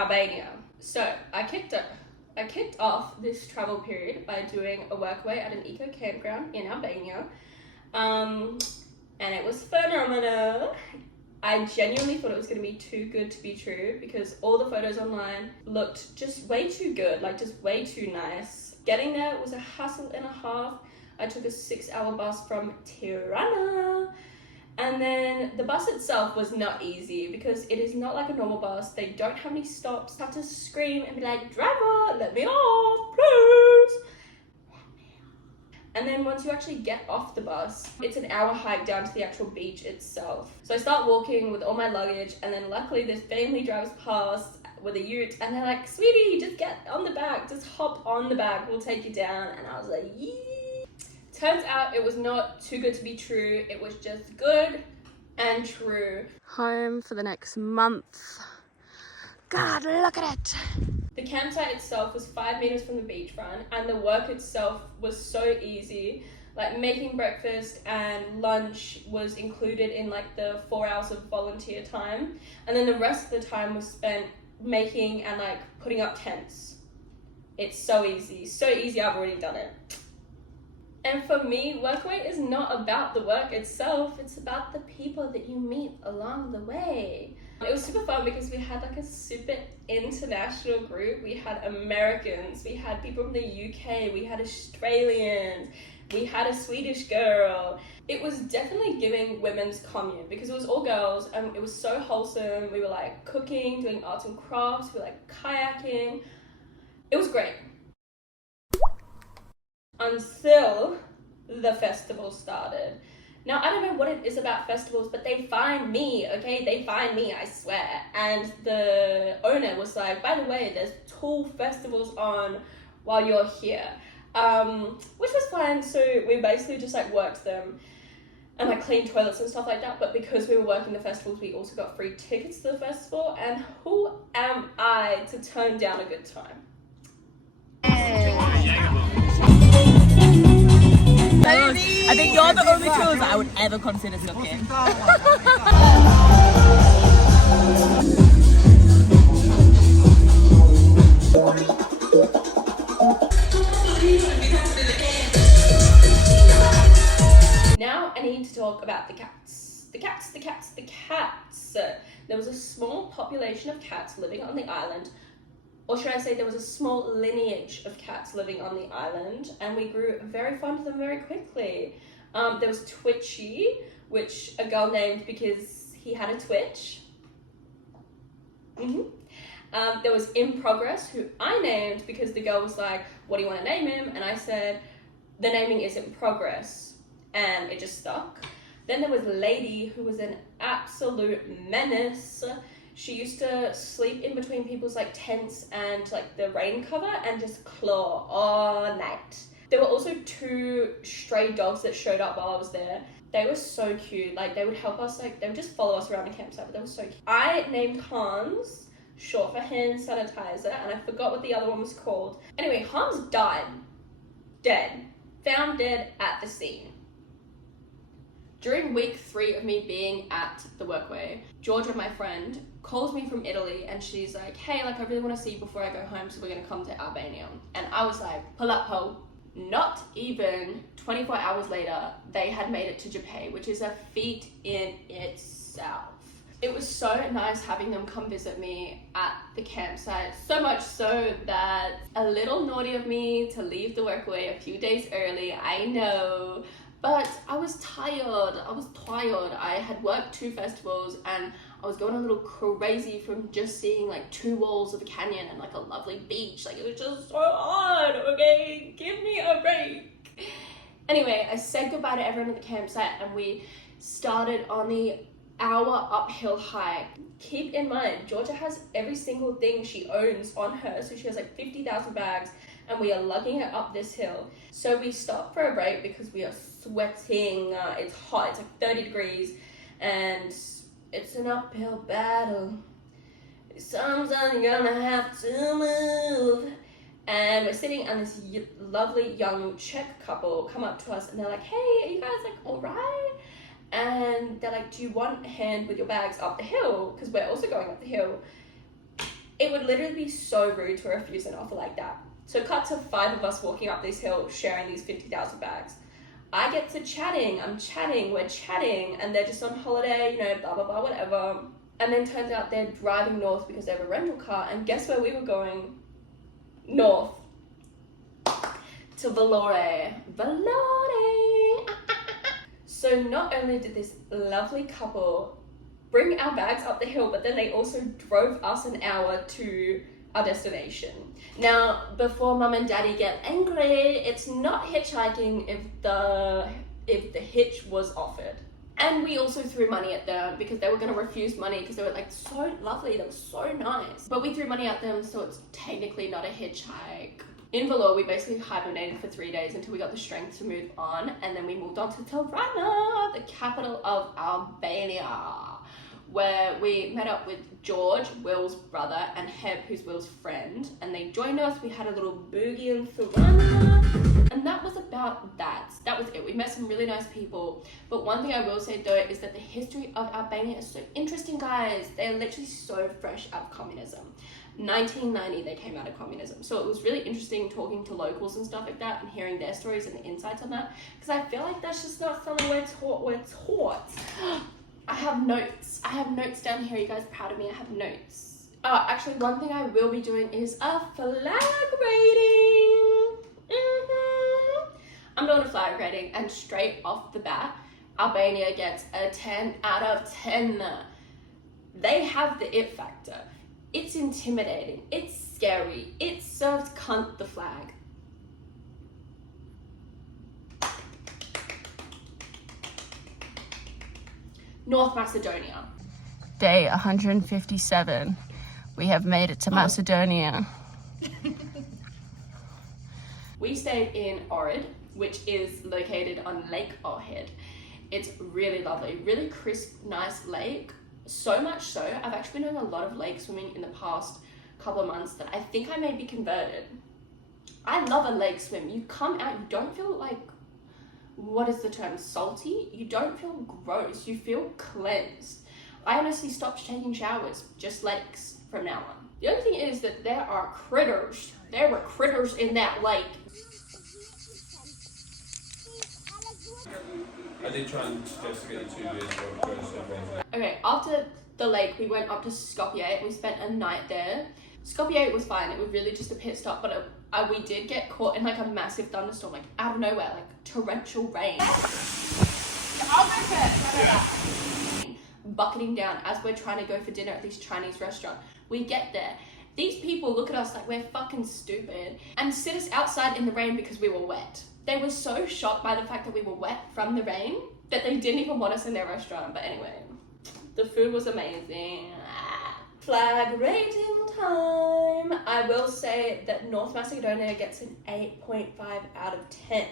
Albania. So I kicked off this travel period by doing a workaway at an eco campground in Albania. And it was phenomenal. I genuinely thought it was going to be too good to be true because all the photos online looked just way too good, like just way too nice. Getting there was a hassle and a half. I took a 6-hour bus from Tirana. And then the bus itself was not easy because it is not like a normal bus. They don't have any stops. I have to scream and be like, driver, let me off, please. And then once you actually get off the bus, it's an hour hike down to the actual beach itself. So I start walking with all my luggage, and then luckily this family drives past with a ute, and they're like, sweetie, just get on the back, just hop on the back, we'll take you down. And I was like, yee. Turns out it was not too good to be true. It was just good and true. Home for the next month. God, look at it. The campsite itself was 5 meters from the beachfront, and the work itself was so easy. Like making breakfast and lunch was included in like the 4 hours of volunteer time, and then the rest of the time was spent making and like putting up tents. It's so easy, I've already done it. And for me, workaway is not about the work itself, it's about the people that you meet along the way. It was super fun because we had like a super international group. We had Americans, we had people from the UK, we had Australians, we had a Swedish girl. It was definitely giving women's commune because it was all girls and it was so wholesome. We were like cooking, doing arts and crafts, we were like kayaking. It was great. Until the festival started. Now, I don't know what it is about festivals, but they find me, okay? They find me, I swear. And the owner was like, by the way, there's 2 festivals on while you're here. Which was fine, so we basically just like worked them and like cleaned toilets and stuff like that. But because we were working the festivals, we also got free tickets to the festival. And who am I to turn down a good time? I think you're the only tours that I would ever consider cooking. Now I need to talk about the cats. The cats. There was a small population of cats living on the island. Or should I say there was a small lineage of cats living on the island, and we grew very fond of them very quickly. There was Twitchy, which a girl named because he had a twitch. There was In Progress, who I named because the girl was like, what do you want to name him? And I said, the naming is in progress, and it just stuck. Then there was Lady, who was an absolute menace. She used to sleep in between people's like tents and like the rain cover and just claw all night. There were also 2 stray dogs that showed up while I was there. They were so cute. Like they would help us, like they would just follow us around the campsite, but they were so cute. I named Hans, short for hand sanitizer, and I forgot what the other one was called. Anyway, Hans died. Dead. Found dead at the scene. During week 3 of me being at the workaway, Georgia, my friend, calls me from Italy and she's like, hey, like I really want to see you before I go home, so we're going to come to Albania. And I was like, pull up, ho. Not even 24 hours later, they had made it to Japan, which is a feat in itself. It was so nice having them come visit me at the campsite, so much so that a little naughty of me to leave the workaway a few days early, I know. But I was tired. I had worked 2 festivals and I was going a little crazy from just seeing like 2 walls of a canyon and like a lovely beach. Like it was just so hard, okay? Give me a break. Anyway, I said goodbye to everyone at the campsite and we started on the hour uphill hike. Keep in mind, Georgia has every single thing she owns on her. So she has like 50,000 bags and we are lugging it up this hill. So we stopped for a break because we are sweating. It's hot, it's like 30 degrees and it's an uphill battle. Sometimes you're gonna have to move. And we're sitting and this lovely young Czech couple come up to us and they're like, hey, are you guys like all right? And they're like, do you want a hand with your bags up the hill? Because we're also going up the hill. It would literally be so rude to refuse an offer like that. So cut to 5 of us walking up this hill, sharing these 50,000 bags. I get to chatting, we're chatting, and they're just on holiday, you know, blah, blah, blah, whatever. And then turns out they're driving north because they have a rental car, and guess where we were going? North. To Vellore. So not only did this lovely couple bring our bags up the hill, but then they also drove us an hour to our destination. Now, before mum and daddy get angry, it's not hitchhiking if the hitch was offered. And we also threw money at them because they were going to refuse money because they were like so lovely, they were so nice. But we threw money at them, so it's technically not a hitchhike. In Vellore, we basically hibernated for 3 days until we got the strength to move on, and then we moved on to Tirana, the capital of Albania, where we met up with George, Will's brother, and Heb, who's Will's friend, and they joined us. We had a little boogie in Tirana, and that was about that. That was it. We met some really nice people, but one thing I will say though is that the history of Albania is so interesting, guys. They're literally so fresh out of communism. 1990 they came out of communism, so it was really interesting talking to locals and stuff like that and hearing their stories and the insights on that, because I feel like that's just not something we're taught. I have notes down here. Are you guys proud of me? I have notes. Actually, one thing I will be doing is a flag rating. I'm doing a flag rating, and straight off the bat, Albania gets a 10 out of 10. They have the it factor. It's intimidating, it's scary, it serves cunt the flag. North Macedonia. Day 157. We have made it to Macedonia. We stayed in Ohrid, which is located on Lake Ohrid. It's really lovely, really crisp, nice lake. So much so, I've actually been doing a lot of lake swimming in the past couple of months that I think I may be converted. I love a lake swim. You come out, you don't feel like, what is the term, salty? You don't feel gross, you feel cleansed. I honestly stopped taking showers, just lakes from now on. The only thing is that there are critters. There were critters in that lake. I did try and suggest to get you 2 years ago. Okay, after the lake, we went up to Skopje. We spent a night there. Skopje was fine. It was really just a pit stop, but we did get caught in like a massive thunderstorm, like out of nowhere, like torrential rain. Bucketing down as we're trying to go for dinner at this Chinese restaurant. We get there. These people look at us like we're fucking stupid and sit us outside in the rain because we were wet. They were so shocked by the fact that we were wet from the rain that they didn't even want us in their restaurant. But anyway, the food was amazing. Flag rating time. I will say that North Macedonia gets an 8.5 out of 10.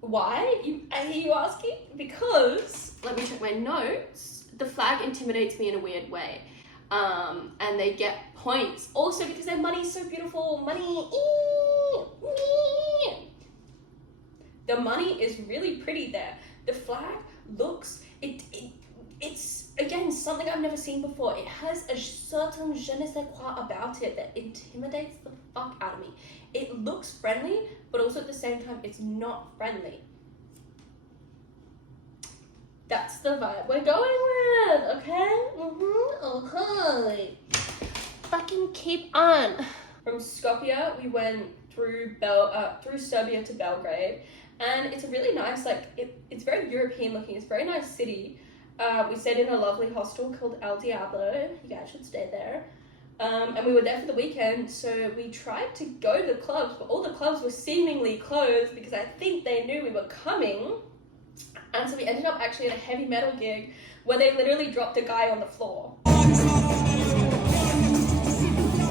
Why? Are you asking? Because, let me check my notes. The flag intimidates me in a weird way. And they get points. Also because their money's so beautiful. Money. The money is really pretty there. The flag looks, it's again something I've never seen before. It has a certain je ne sais quoi about it that intimidates the fuck out of me. It looks friendly, but also at the same time it's not friendly. That's the vibe we're going with, okay? Okay. Fucking keep on. From Skopje, we went through Serbia to Belgrade, and it's a really nice, like, it's very European looking. It's a very nice city. We stayed in a lovely hostel called El Diablo. You guys should stay there. And we were there for the weekend, so we tried to go to the clubs, but all the clubs were seemingly closed because I think they knew we were coming. And so we ended up actually at a heavy metal gig where they literally dropped a guy on the floor.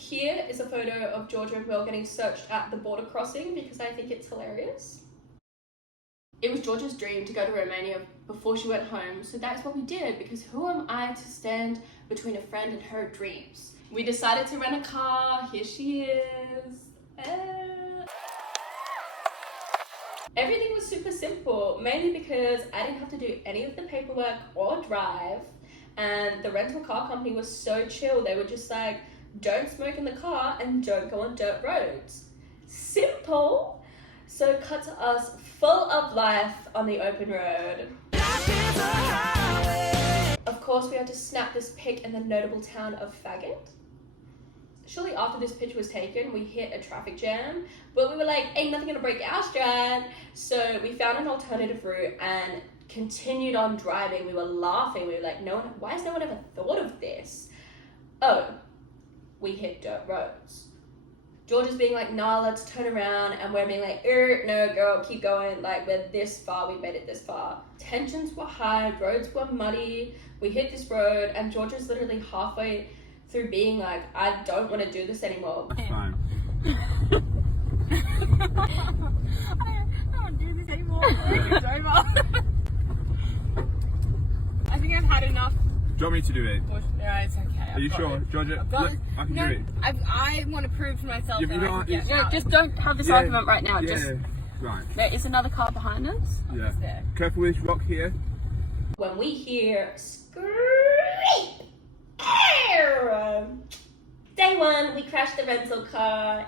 Here is a photo of Georgia and Will getting searched at the border crossing because I think it's hilarious. It was Georgia's dream to go to Romania before she went home, so that's what we did, because who am I to stand between a friend and her dreams? We decided to rent a car. Here she is. Everything was super simple, mainly because I didn't have to do any of the paperwork or drive, And the rental car company was so chill. They were just like, don't smoke in the car and don't go on dirt roads. Simple. So cut to us full of life on the open road. Of course, we had to snap this pic in the notable town of Faggot. Shortly after this picture was taken, we hit a traffic jam, but we were like, ain't nothing gonna break our stride. So we found an alternative route and continued on driving. We were laughing. We were like, why has no one ever thought of this? Oh, we hit dirt roads. George is being like, nah, let's turn around. And we're being like, no, girl, keep going. Like, we're this far, we made it this far. Tensions were high, roads were muddy. We hit this road, and George is literally halfway through being like, I don't want to do this anymore. Fine. I don't want to do this anymore. It's over. I think I've had enough. Do you want me to do it? No, it's okay. Are you sure, Georgia? Look, I can do it. I want to prove to myself that I can get No, out. just don't have this argument right now. Yeah, Just right. there is another car behind us. Yeah. there. Careful with this rock here. When we hear scream, air, day one, we crashed the rental car.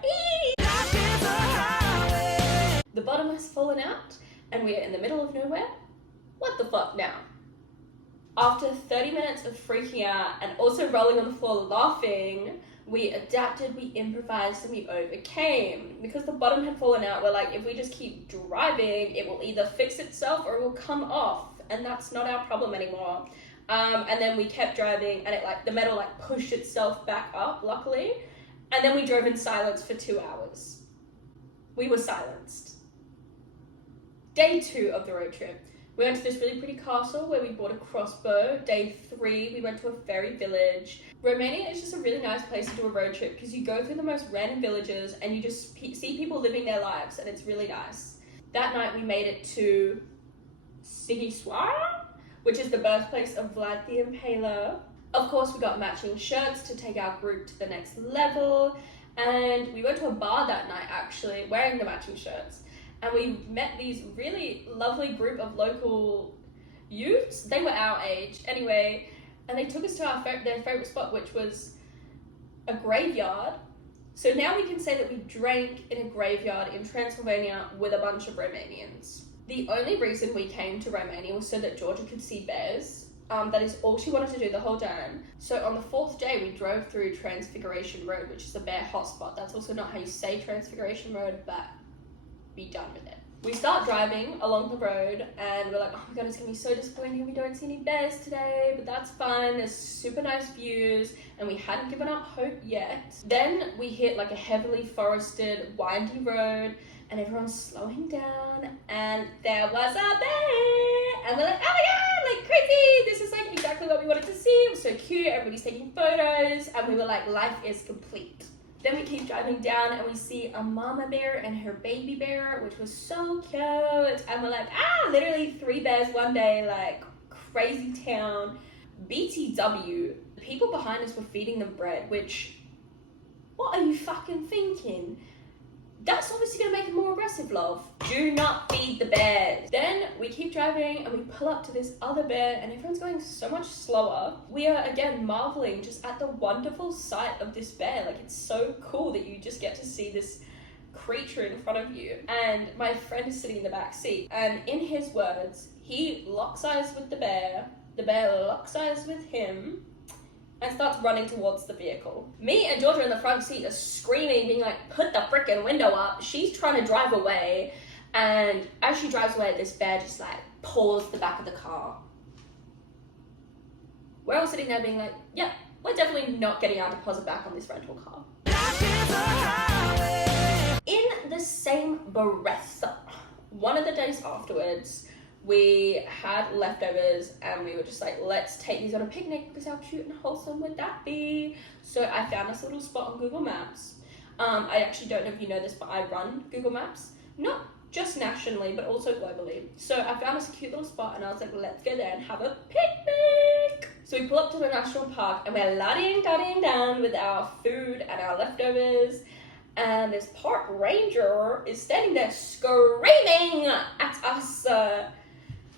The bottom has fallen out, and we are in the middle of nowhere. What the fuck now? After 30 minutes of freaking out and also rolling on the floor laughing, we adapted, we improvised, and we overcame. Because the bottom had fallen out, we're like, if we just keep driving, it will either fix itself or it will come off. And that's not our problem anymore. And then we kept driving, and the metal pushed itself back up, luckily. And then we drove in silence for 2 hours. We were silenced. Day 2 of the road trip. We went to this really pretty castle where we bought a crossbow. Day 3, we went to a fairy village. Romania is just a really nice place to do a road trip because you go through the most random villages and you just see people living their lives, and it's really nice. That night we made it to Sighiswara, which is the birthplace of Vlad the Impaler. Of course, we got matching shirts to take our group to the next level, and we went to a bar that night actually, wearing the matching shirts. And we met these really lovely group of local youths. They were our age anyway, and they took us to their favorite spot, which was a graveyard. So now we can say that we drank in a graveyard in Transylvania with a bunch of Romanians. The only reason we came to Romania was so that Georgia could see bears. That is all she wanted to do the whole time. So on the 4th day, we drove through Transfiguration Road, which is a bear hotspot. That's also not how you say Transfiguration Road, but be done with it. We start driving along the road and we're like, oh my god, it's gonna be so disappointing we don't see any bears today, but that's fine. There's super nice views and we hadn't given up hope yet. Then we hit a heavily forested, windy road and everyone's slowing down and there was a bear and we're like, oh my god, crazy, this is exactly what we wanted to see. It was so cute, everybody's taking photos, and we were like, life is complete. Then we keep driving down and we see a mama bear and her baby bear, which was so cute. And we're like, literally 3 bears one day, crazy town. BTW, the people behind us were feeding them bread, which, what are you fucking thinking? That's obviously gonna make them more aggressive, love. Do not feed the bears. Then we keep driving and we pull up to this other bear and everyone's going so much slower. We are again marveling just at the wonderful sight of this bear. It's so cool that you just get to see this creature in front of you. And my friend is sitting in the back seat, and in his words, he locks eyes with the bear locks eyes with him, and starts running towards the vehicle. Me and Georgia in the front seat are screaming, being like, put the frickin' window up. She's trying to drive away, and as she drives away, this bear just paws the back of the car. We're all sitting there being like, yeah, we're definitely not getting our deposit back on this rental car. In the same breath, one of the days afterwards, we had leftovers and we were just like, let's take these on a picnic because how cute and wholesome would that be? So I found this little spot on Google Maps. I actually don't know if you know this, but I run Google Maps, not just nationally, but also globally. So I found this cute little spot and I was like, let's go there and have a picnic. So we pull up to the national park and we're la-ding down with our food and our leftovers. And this park ranger is standing there screaming at us.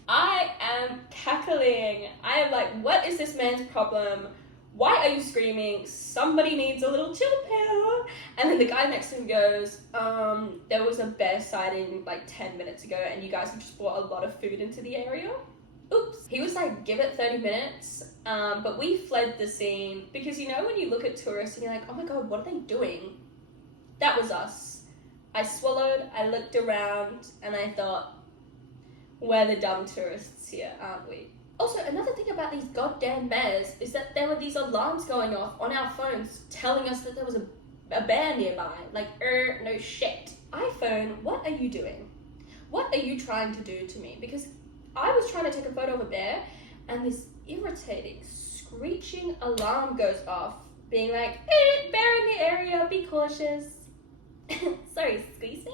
I am cackling. I am like, what is this man's problem? Why are you screaming? Somebody needs a little chill pill. And then the guy next to him goes, there was a bear sighting like 10 minutes ago and you guys have just brought a lot of food into the area. Oops. He was like, give it 30 minutes. But we fled the scene because, you know, when you look at tourists and you're like, oh my God, what are they doing? That was us. I swallowed, I looked around, and I thought, we're the dumb tourists here, aren't we? Also, another thing about these goddamn bears is that there were these alarms going off on our phones telling us that there was a bear nearby. Like, no shit. iPhone, what are you doing? What are you trying to do to me? Because I was trying to take a photo of a bear, and this irritating, screeching alarm goes off, being like, bear in the area, be cautious. Sorry, excuse me?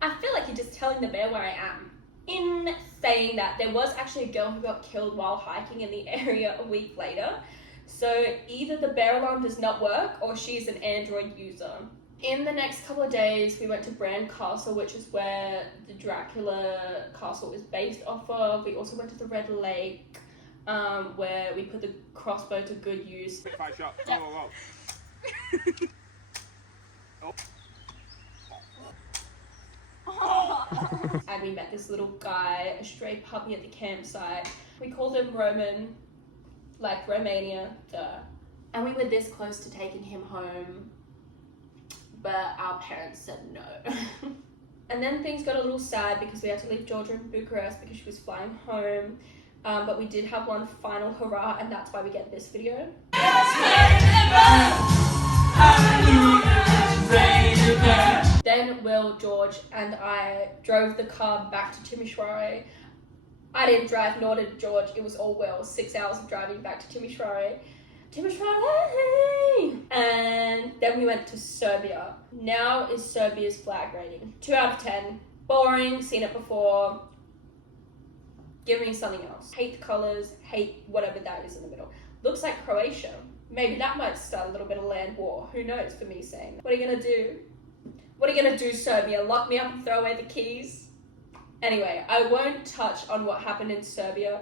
I feel like you're just telling the bear where I am. In saying that, there was actually a girl who got killed while hiking in the area a week later. So either the bear alarm does not work or she's an Android user. In the next couple of days, we went to Bran Castle, which is where the Dracula castle is based off of. We also went to the Red Lake, where we put the crossbow to good use. 5 shots. Whoa, whoa, whoa. And we met this little guy, a stray puppy at the campsite. We called him Roman, like Romania, duh. And we were this close to taking him home, but our parents said no. And then things got a little sad because we had to leave Georgia in Bucharest because she was flying home. But we did have one final hurrah, and that's why we get this video. Then Will, George, and I drove the car back to Timișoara. I didn't drive, nor did George. It was all Will. 6 hours of driving back to Timișoara. And then we went to Serbia. Now is Serbia's flag rating. 2 out of 10. Boring, seen it before. Give me something else. Hate the colors, hate whatever that is in the middle. Looks like Croatia. Maybe that might start a little bit of land war. Who knows for me saying that. What are you gonna do? What are you gonna do, Serbia? Lock me up and throw away the keys? Anyway, I won't touch on what happened in Serbia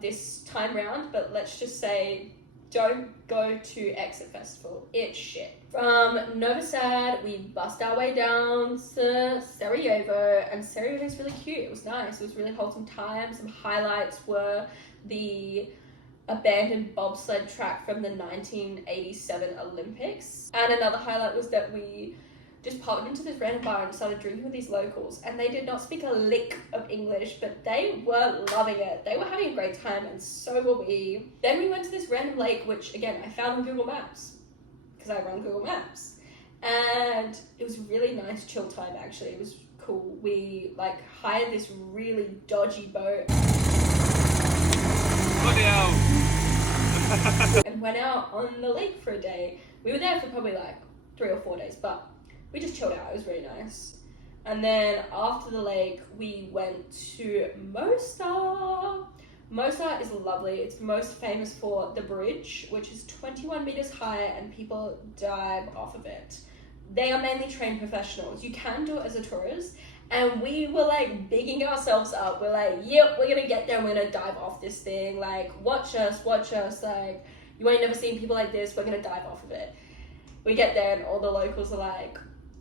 this time round, but let's just say don't go to Exit Festival. It's shit. From Novi Sad, we bust our way down to Sarajevo, and Sarajevo is really cute. It was nice. It was really wholesome time. Some highlights were the abandoned bobsled track from the 1987 Olympics. And another highlight was that we just popped into this random bar and started drinking with these locals, and they did not speak a lick of English, but they were loving it. They were having a great time, and so were we. Then we went to this random lake, which again, I found on Google Maps, because I run Google Maps. And it was a really nice chill time, actually. It was cool. We hired this really dodgy boat. Bloody hell. And went out on the lake for a day. We were there for probably 3 or 4 days, but we just chilled out. It was really nice. And then after the lake, we went to Mostar. Mostar is lovely. It's most famous for the bridge, which is 21 meters high, and people dive off of it. They are mainly trained professionals. You can do it as a tourist, and we were bigging ourselves up. We're like, yep, we're gonna get there and we're gonna dive off this thing. Watch us. You ain't never seen people like this. We're gonna dive off of it. We get there and all the locals are like,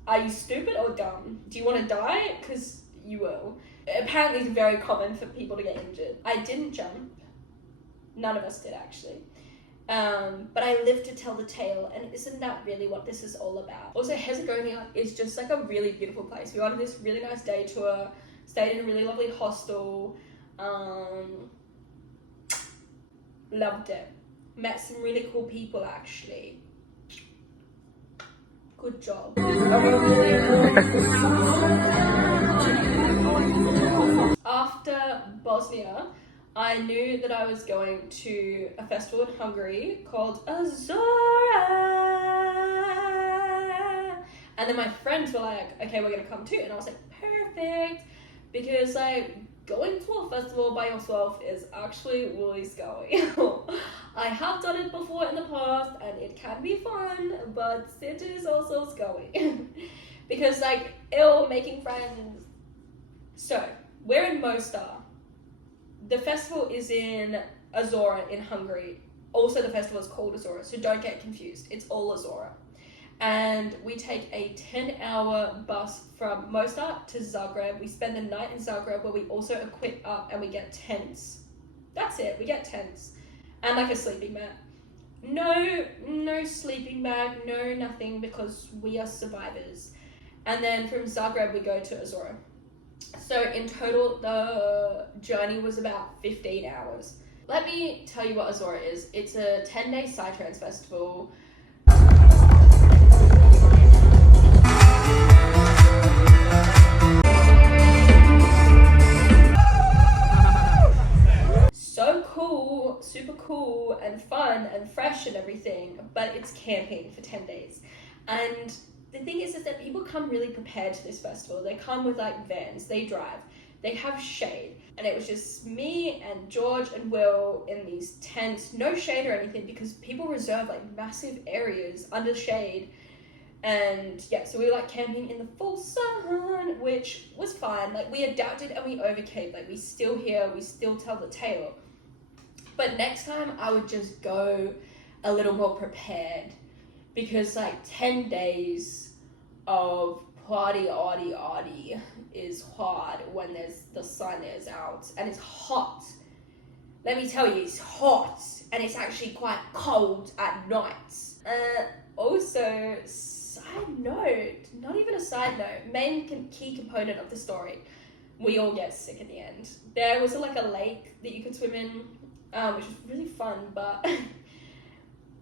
are you stupid or dumb? Do you want to die? Because you will. Apparently it's very common for people to get injured. I didn't jump. None of us did, actually. But I lived to tell the tale, and isn't that really what this is all about? Also, Herzegovina is just a really beautiful place. We went on this really nice day tour, stayed in a really lovely hostel, loved it. Met some really cool people, actually. Good job. After Bosnia, I knew that I was going to a festival in Hungary called Azora. And then my friends were like, okay, we're gonna come too. And I was like, perfect. Because going to a festival by yourself is actually really scary. I have done it before in the past and it can be fun, but it is also scary. Because making friends. So, we're in Mostar. the festival is in Azora in Hungary. Also, the festival is called Azora, so don't get confused. It's all Azora. And we take a 10-hour bus from Mostar to Zagreb. We spend the night in Zagreb where we also equip up and we get tents. That's it, we get tents. And like a sleeping mat. No sleeping bag, no nothing, because we are survivors. And then from Zagreb we go to Azora. So in total the journey was about 15 hours. Let me tell you what Azora is. It's a 10-day Psytrance festival. So cool, super cool and fun and fresh and everything, but it's camping for 10 days. And the thing is that people come really prepared to this festival. They come with like vans, they drive, they have shade. And it was just me and George and Will in these tents, no shade or anything, because people reserve like massive areas under shade. And yeah, so we were like camping in the full sun, which was fine. Like we adapted and we overcame. Like we still hear, we still tell the tale. But next time I would just go a little more prepared, because like 10 days of party is hard when the sun is out and it's hot. Let me tell you, it's hot and it's actually quite cold at night. Also, side note, not even a side note, main key component of the story, we all get sick at the end. There was like a lake that you could swim in, which was really fun, but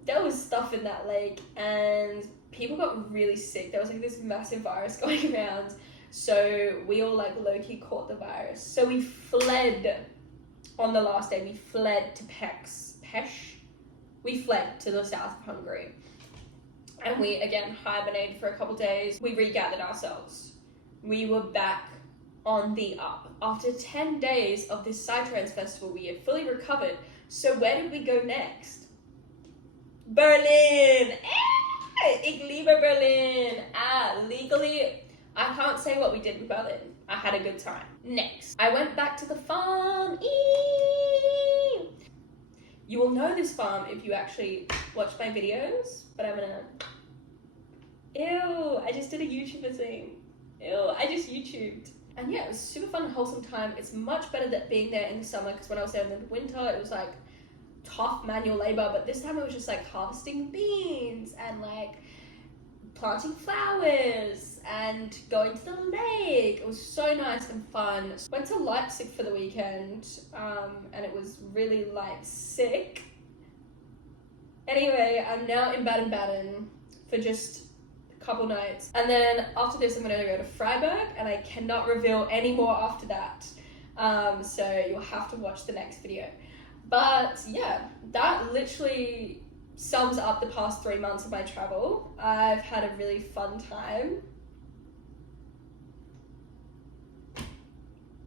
there was stuff in that lake and people got really sick. There was like this massive virus going around, so we all like low-key caught the virus. So we fled on the last day. We fled to Pest. We fled to the south of Hungary. And we, again, hibernated for a couple days. We regathered ourselves. We were back on the up. After 10 days of this Psytrance festival, we had fully recovered. So where did we go next? Berlin! Ich liebe Berlin! Legally, I can't say what we did in Berlin. I had a good time. Next, I went back to the farm. You will know this farm if you actually watch my videos, but I'm gonna... Ew, I just did a YouTuber thing. Ew, I just YouTubed. And yeah, it was super fun and wholesome time. It's much better than being there in the summer, because when I was there in the winter, it was like tough manual labor, but this time it was just like harvesting beans and like planting flowers and going to the lake. It was so nice and fun. Went to Leipzig for the weekend, and it was really like sick. Anyway, I'm now in Baden-Baden for just a couple nights, and then after this I'm gonna go to Freiburg, and I cannot reveal any more after that, so you'll have to watch the next video. But yeah, that literally sums up the past 3 months of my travel. I've had a really fun time.